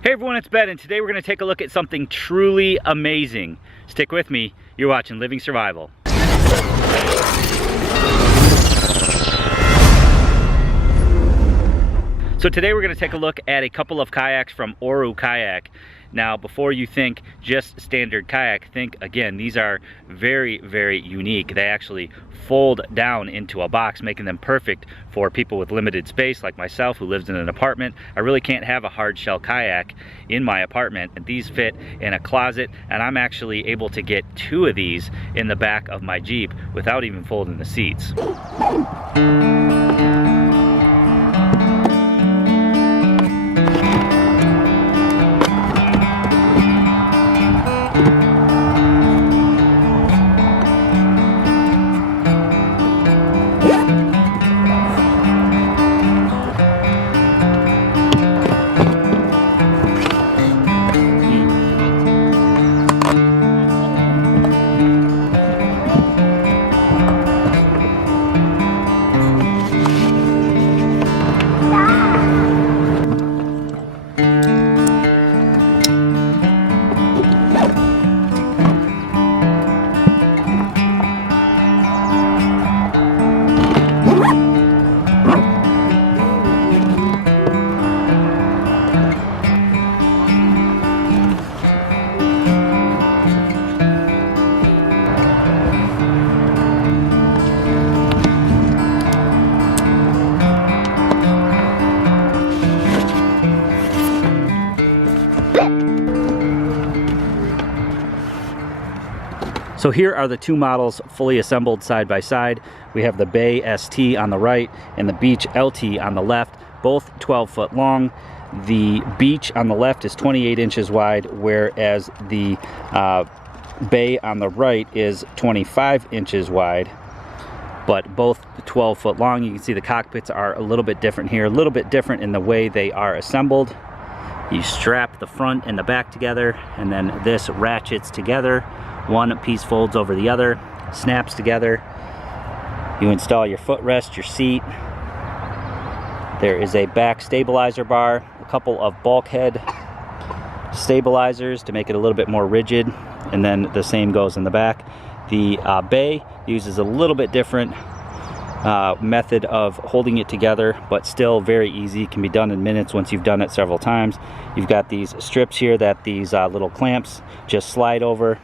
Hey everyone, it's Ben, and today we're going to take a look at something truly amazing. Stick with me, you're watching Living Survival. So today we're going to take a look at a couple of kayaks from Oru Kayak. Now, before you think just standard kayak, think again, these are very, very unique. They actually fold down into a box, making them perfect for people with limited space like myself who lives in an apartment. I really can't have a hard shell kayak in my apartment, and these fit in a closet, and I'm actually able to get 2 of these in the back of my Jeep without even folding the seats. So here are the 2 models fully assembled side by side. We have the Bay ST on the right and the Beach LT on the left, both 12 foot long. The Beach on the left is 28 inches wide, whereas the Bay on the right is 25 inches wide, but both 12 foot long. You can see the cockpits are a little bit different here, a little bit different in the way they are assembled. You strap the front and the back together, and then this ratchets together. One piece folds over the other, snaps together. You install your footrest, your seat. There is a back stabilizer bar, a couple of bulkhead stabilizers to make it a little bit more rigid, and then the same goes in the back. The Bay uses a little bit different method of holding it together, but still very easy. It can be done in minutes once you've done it several times. You've got these strips here that these little clamps just slide over.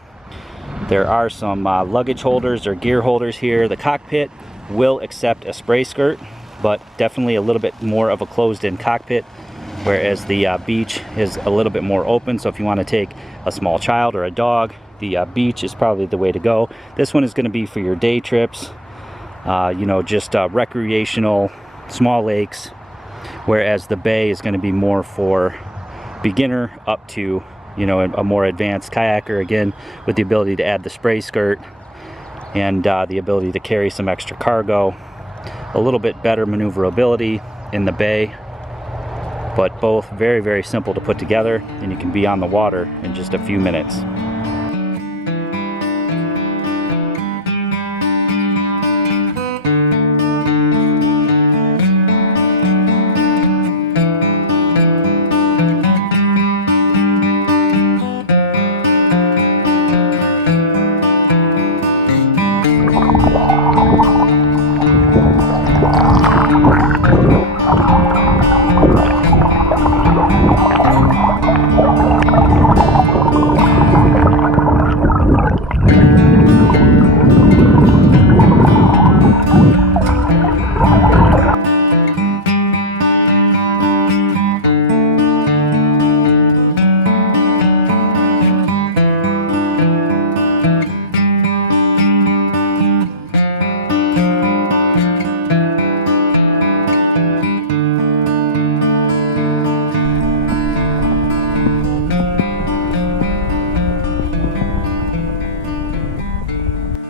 There are some luggage holders or gear holders here. The cockpit will accept a spray skirt, but definitely a little bit more of a closed-in cockpit, whereas the Beach is a little bit more open. So if you want to take a small child or a dog, the Beach is probably the way to go. This one is going to be for your day trips, you know, just recreational, small lakes, whereas the Bay is going to be more for beginner up to, you know, a more advanced kayaker, again with the ability to add the spray skirt and the ability to carry some extra cargo. A little bit better maneuverability in the Bay, but both very, very simple to put together, and you can be on the water in just a few minutes.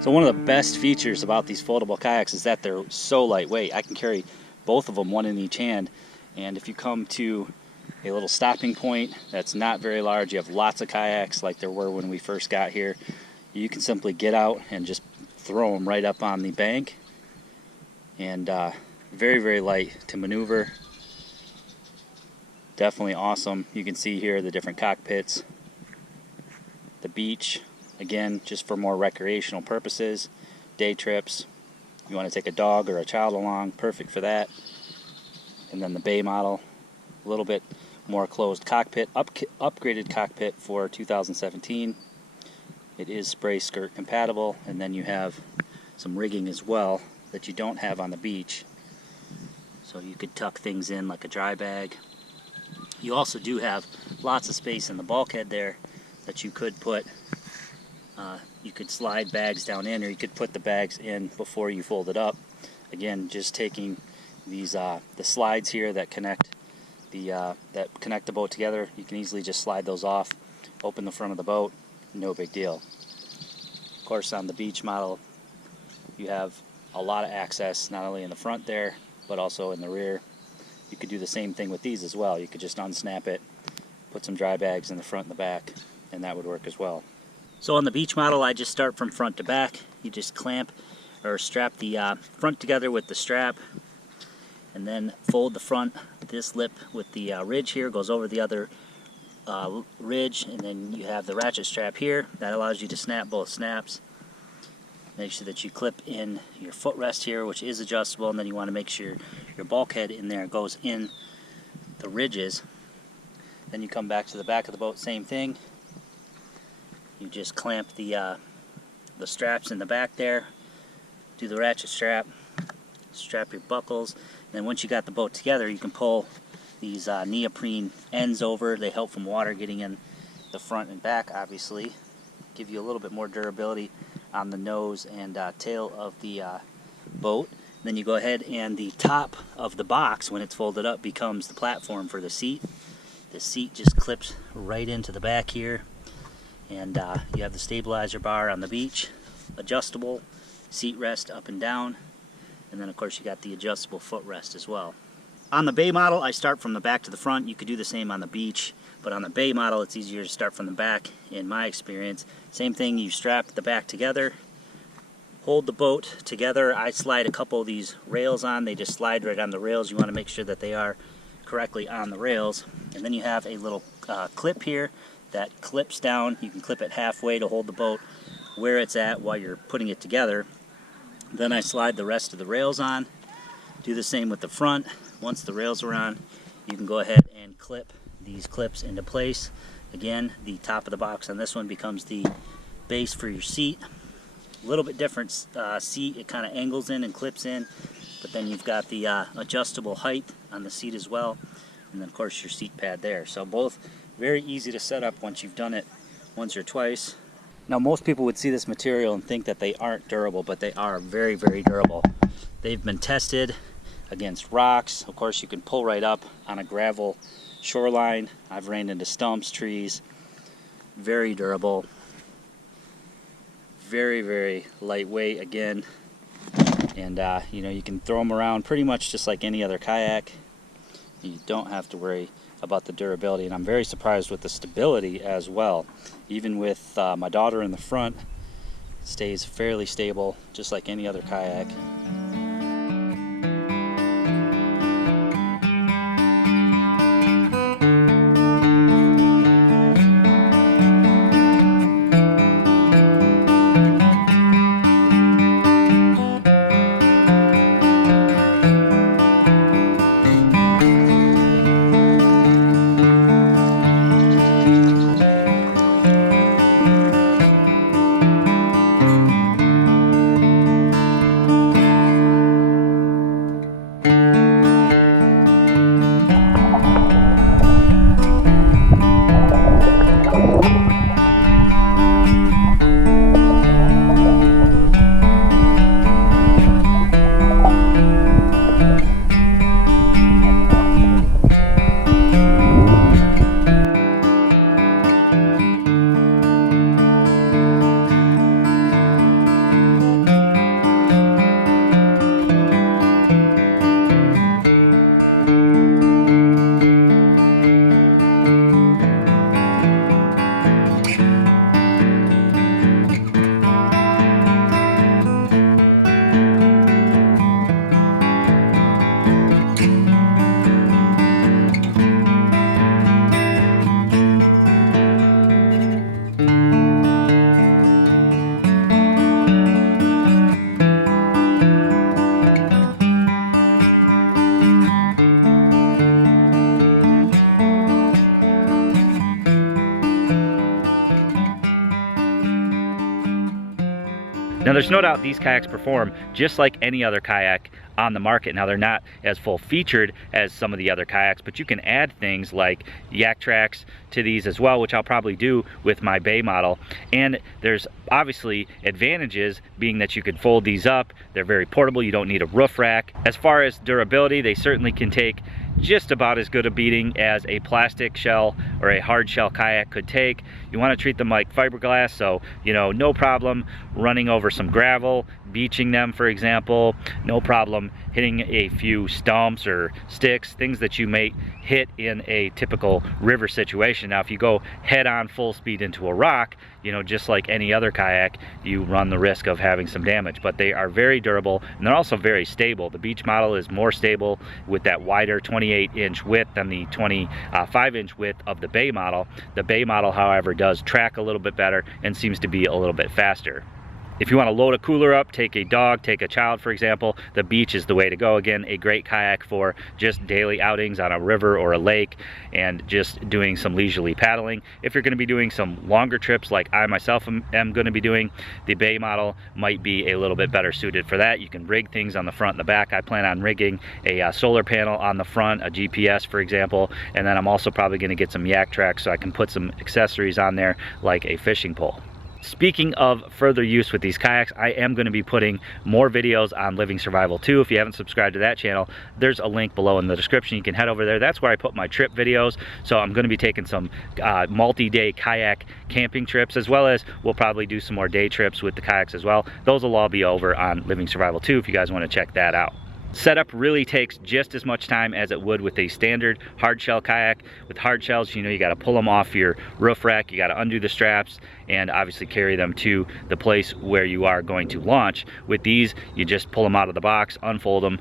So one of the best features about these foldable kayaks is that they're so lightweight. I can carry both of them, one in each hand, and if you come to a little stopping point that's not very large, you have lots of kayaks like there were when we first got here, you can simply get out and just throw them right up on the bank, and very, very light to maneuver. Definitely awesome. You can see here the different cockpits. The beach, again, just for more recreational purposes. Day trips. You want to take a dog or a child along, perfect for that. And then the bay model, a little bit more closed cockpit, upgraded cockpit for 2017. It is spray skirt compatible, and then you have some rigging as well that you don't have on the beach. So you could tuck things in like a dry bag. You also do have lots of space in the bulkhead there that you could put, you could slide bags down in, or you could put the bags in before you fold it up. Again, just taking these the slides here that connect the boat together, you can easily just slide those off, open the front of the boat, no big deal. Of course, on the beach model, you have a lot of access, not only in the front there, but also in the rear. You could do the same thing with these as well. You could just unsnap it, put some dry bags in the front and the back, and that would work as well. So on the beach model, I just start from front to back. You just clamp or strap the front together with the strap, and then fold the front. This lip with the ridge here goes over the other ridge, and then you have the ratchet strap here that allows you to snap both snaps. Make sure that you clip in your footrest here, which is adjustable, and then you want to make sure your bulkhead in there goes in the ridges. Then you come back to the back of the boat, same thing. You just clamp the straps in the back there, do the ratchet strap, strap your buckles, and then once you got the boat together, you can pull these neoprene ends over. They help from water getting in the front and back, obviously. Give you a little bit more durability on the nose and tail of the boat. Then you go ahead, and the top of the box, when it's folded up, becomes the platform for the seat. The seat just clips right into the back here, and you have the stabilizer bar on the beach, adjustable seat rest up and down, and then of course you got the adjustable footrest as well. On the bay model, I start from the back to the front. You could do the same on the beach, but on the bay model, it's easier to start from the back, in my experience. Same thing, you strap the back together, hold the boat together. I slide a couple of these rails on. They just slide right on the rails. You want to make sure that they are correctly on the rails. And then you have a little clip here that clips down. You can clip it halfway to hold the boat where it's at while you're putting it together. Then I slide the rest of the rails on. Do the same with the front. Once the rails are on, you can go ahead and clip these clips into place. Again, the top of the box on this one becomes the base for your seat. A little bit different seat. It kind of angles in and clips in, but then you've got the adjustable height on the seat as well, and then of course your seat pad there. So both very easy to set up once you've done it once or twice. Now most people would see this material and think that they aren't durable, but they are very, very durable. They've been tested against rocks. Of course, you can pull right up on a gravel shoreline. I've ran into stumps, trees. Very durable. Very, very lightweight again. And you know, you can throw them around pretty much just like any other kayak. You don't have to worry about the durability, and I'm very surprised with the stability as well. Even with my daughter in the front, it stays fairly stable, just like any other kayak. Now there's no doubt these kayaks perform just like any other kayak on the market. Now they're not as full featured as some of the other kayaks, but you can add things like yak tracks to these as well, which I'll probably do with my Bay model. And there's obviously advantages being that you could fold these up. They're very portable. You don't need a roof rack. As far as durability, they certainly can take just about as good a beating as a plastic shell or a hard shell kayak could take. You want to treat them like fiberglass, so no problem running over some gravel, beaching them for example, no problem hitting a few stumps or sticks, things that you may hit in a typical river situation. Now if you go head on full speed into a rock, just like any other kayak, you run the risk of having some damage, but they are very durable and they're also very stable. The beach model is more stable with that wider 28-inch width than the 25-inch width of the Bay model. The Bay model, however, does track a little bit better and seems to be a little bit faster. If you want to load a cooler up, take a dog, take a child for example, the beach is the way to go. Again, a great kayak for just daily outings on a river or a lake and just doing some leisurely paddling. If you're going to be doing some longer trips like I myself am going to be doing, the Bay model might be a little bit better suited for that. You can rig things on the front and the back. I plan on rigging a solar panel on the front, a GPS for example, and then I'm also probably going to get some yak tracks so I can put some accessories on there like a fishing pole. Speaking of further use with these kayaks, I am going to be putting more videos on Living Survival 2. If you haven't subscribed to that channel, there's a link below in the description. You can head over there. That's where I put my trip videos. So I'm going to be taking some multi-day kayak camping trips, as well as we'll probably do some more day trips with the kayaks as well. Those will all be over on Living Survival 2 if you guys want to check that out. Setup really takes just as much time as it would with a standard hard shell kayak. With hard shells, you got to pull them off your roof rack, you got to undo the straps, and obviously carry them to the place where you are going to launch. With these, you just pull them out of the box, unfold them,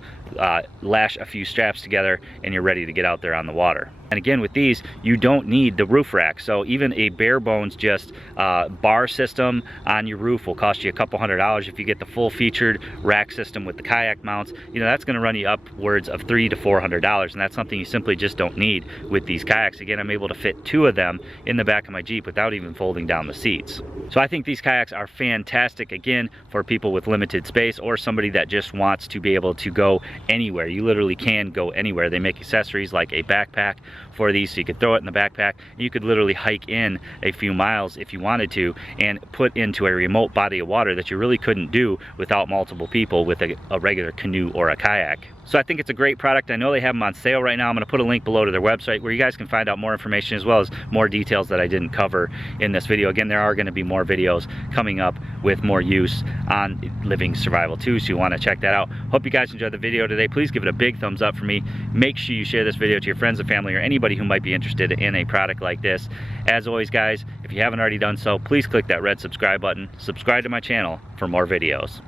lash a few straps together, and you're ready to get out there on the water. And again, with these, you don't need the roof rack. So even a bare bones just bar system on your roof will cost you a couple $100. If you get the full featured rack system with the kayak mounts, that's going to run you upwards of $300 to $400, and that's something you simply just don't need with these kayaks. Again, I'm able to fit 2 of them in the back of my Jeep without even folding down the seats. So I think these kayaks are fantastic, again, for people with limited space or somebody that just wants to be able to go anywhere. You literally can go anywhere. They make accessories like a backpack for these, so you could throw it in the backpack. You could literally hike in a few miles if you wanted to and put into a remote body of water that you really couldn't do without multiple people with a regular canoe or a kayak. So I think it's a great product. I know they have them on sale right now. I'm going to put a link below to their website where you guys can find out more information as well as more details that I didn't cover in this video. Again, there are going to be more videos coming up with more use on Living Survival 2, so you want to check that out. Hope you guys enjoyed the video today. Please give it a big thumbs up for me. Make sure you share this video to your friends and family or anybody who might be interested in a product like this. As always, guys, if you haven't already done so, please click that red subscribe button. Subscribe to my channel for more videos.